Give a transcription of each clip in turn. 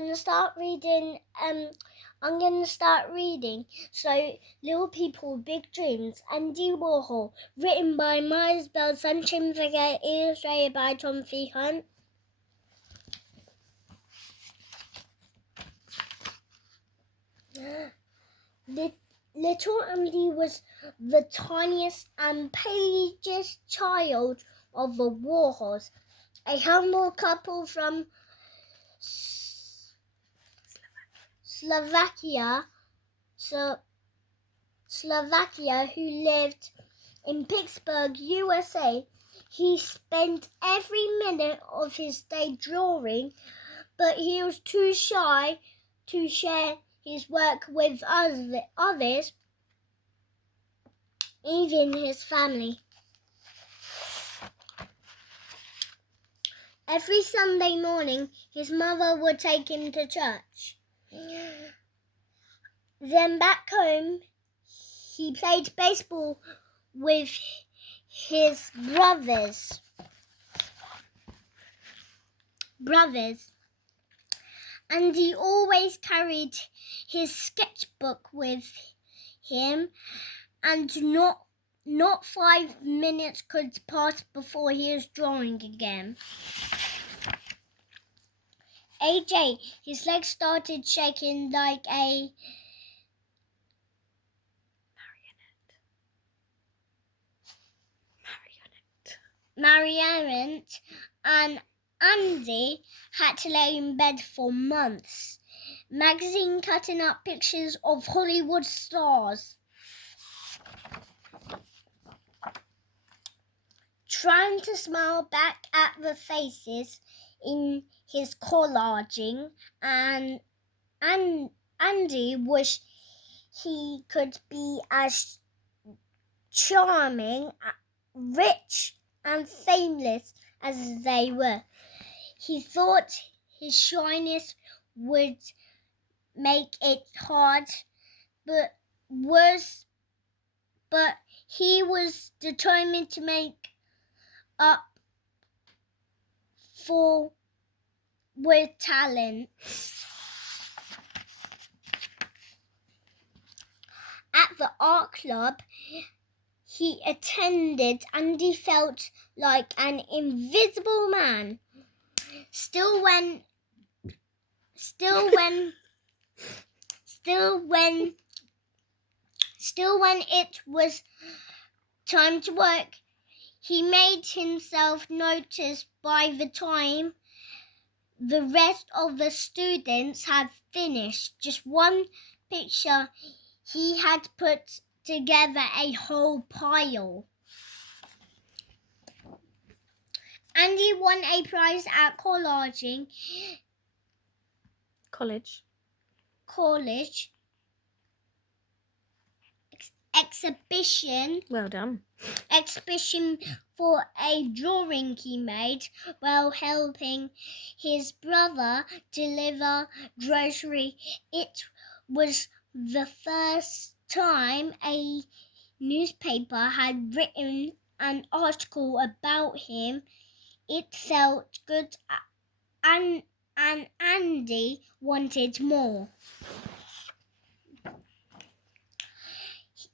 gonna start reading. I'm gonna start reading. So, Little People, Big Dreams, Andy Warhol, written by Miles Bell, Sunshine Figure, illustrated by Tom C. Hunt. Little Andy was the tiniest and palest child of the Warhols, a humble couple from Slovakia who lived in Pittsburgh, USA. He spent every minute of his day drawing, but he was too shy to share his work with others, even his family. Every Sunday morning, his mother would take him to church. Then back home, he played baseball with his brothers. And he always carried his sketchbook with him, and not 5 minutes could pass before he was drawing again. Age 8, his legs started shaking like a marionette, and Andy had to lay in bed for months. Magazine cutting up pictures of Hollywood stars. Trying to smile back at the faces in his collaging, and Andy wished he could be as charming, rich, and famous as they were. He thought his shyness would make it hard, but he was determined to make up for with talent. At the art club he attended, Andy felt like an invisible man. Still when it was time to work, he made himself noticed. By the time the rest of the students had finished just one picture, he had put together a whole pile. Andy won a prize at college exhibition. Well done. Exhibition for a drawing he made while helping his brother deliver groceries. It was the first time a newspaper had written an article about him. It felt good, and Andy wanted more.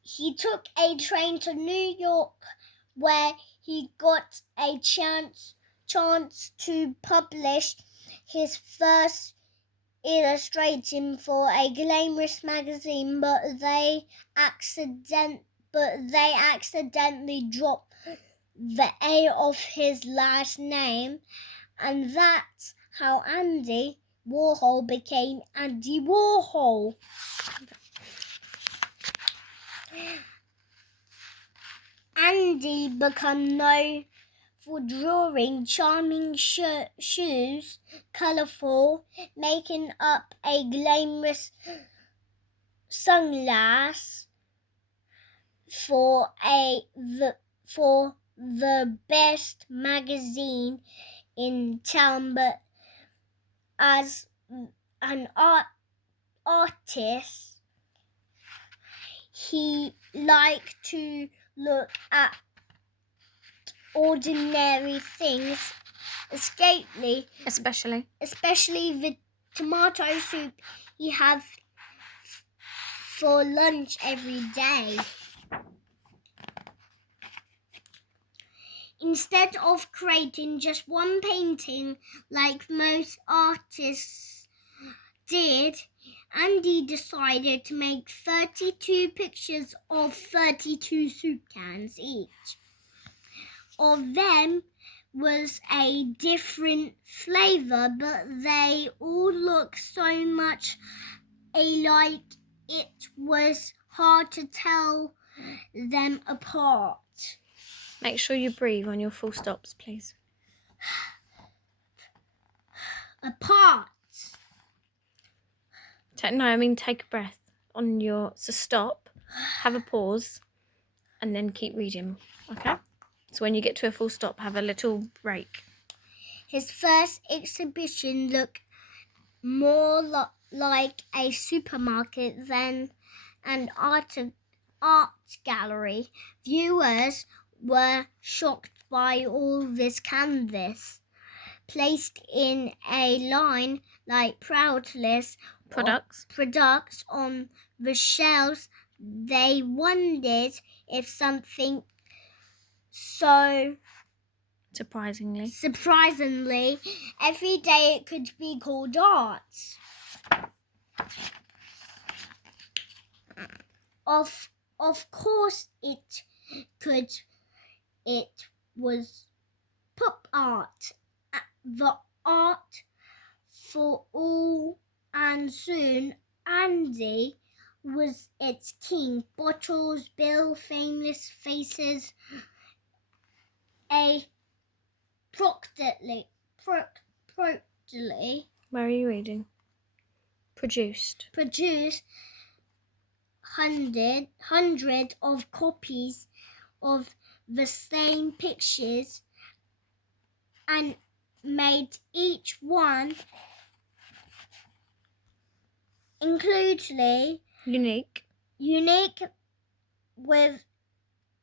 He took a train to New York, where he got a chance to publish his first illustration for a glamorous magazine, but they accidentally dropped the A of his last name, and that's how Andy Warhol became Andy Warhol. Andy became known for drawing charming shoes, colourful, making up a glamorous sunglass for the best magazine in town, but as an artist, he liked to look at ordinary things, especially tomato soup he have for lunch every day. Instead of creating just one painting like most artists did, Andy decided to make 32 pictures of 32 soup cans each. Of them was a different flavour, but they all looked so much alike it was hard to tell them apart. Make sure you breathe on your full stops, please. Apart. Take a breath on your... So stop, have a pause, and then keep reading, okay? So when you get to a full stop, have a little break. His first exhibition looked more like a supermarket than an art gallery. Viewers were shocked by all this canvas, placed in a line like products on the shelves. They wondered if something so surprisingly every day it could be called art. Of course it could. It was pop art, the art for all, and soon Andy was its king. Bottles, Bill, famous faces, a practically. Where are you reading? Produced hundred of copies of the same pictures and made each one unique with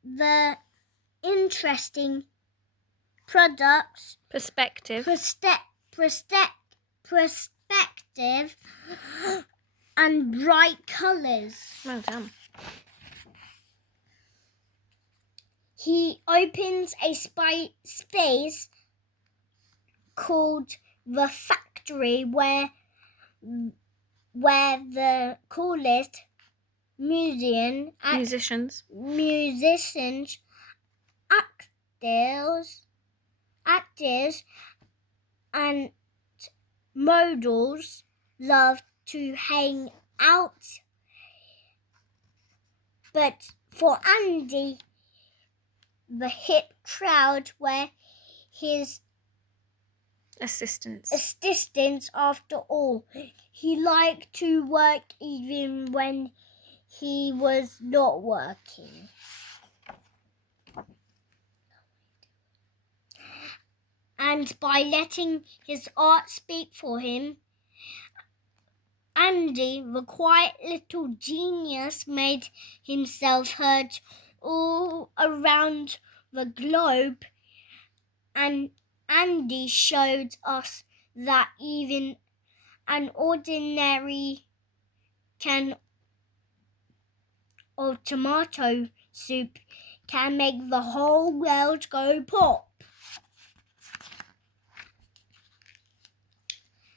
the interesting products, perspective and bright colours. Well done. He opens a space called the factory where the coolest musicians, actors and models love to hang out. But for Andy, the hip crowd were his assistants after all. He liked to work even when he was not working. And by letting his art speak for him, Andy, the quiet little genius, made himself heard all around the globe. And Andy showed us that even an ordinary can of tomato soup can make the whole world go pop.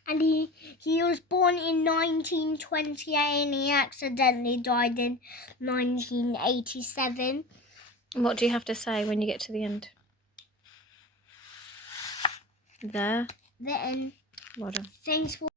And he was born in 1928 and he accidentally died in 1987. What do you have to say when you get to the end? The end. Well done. Thanks for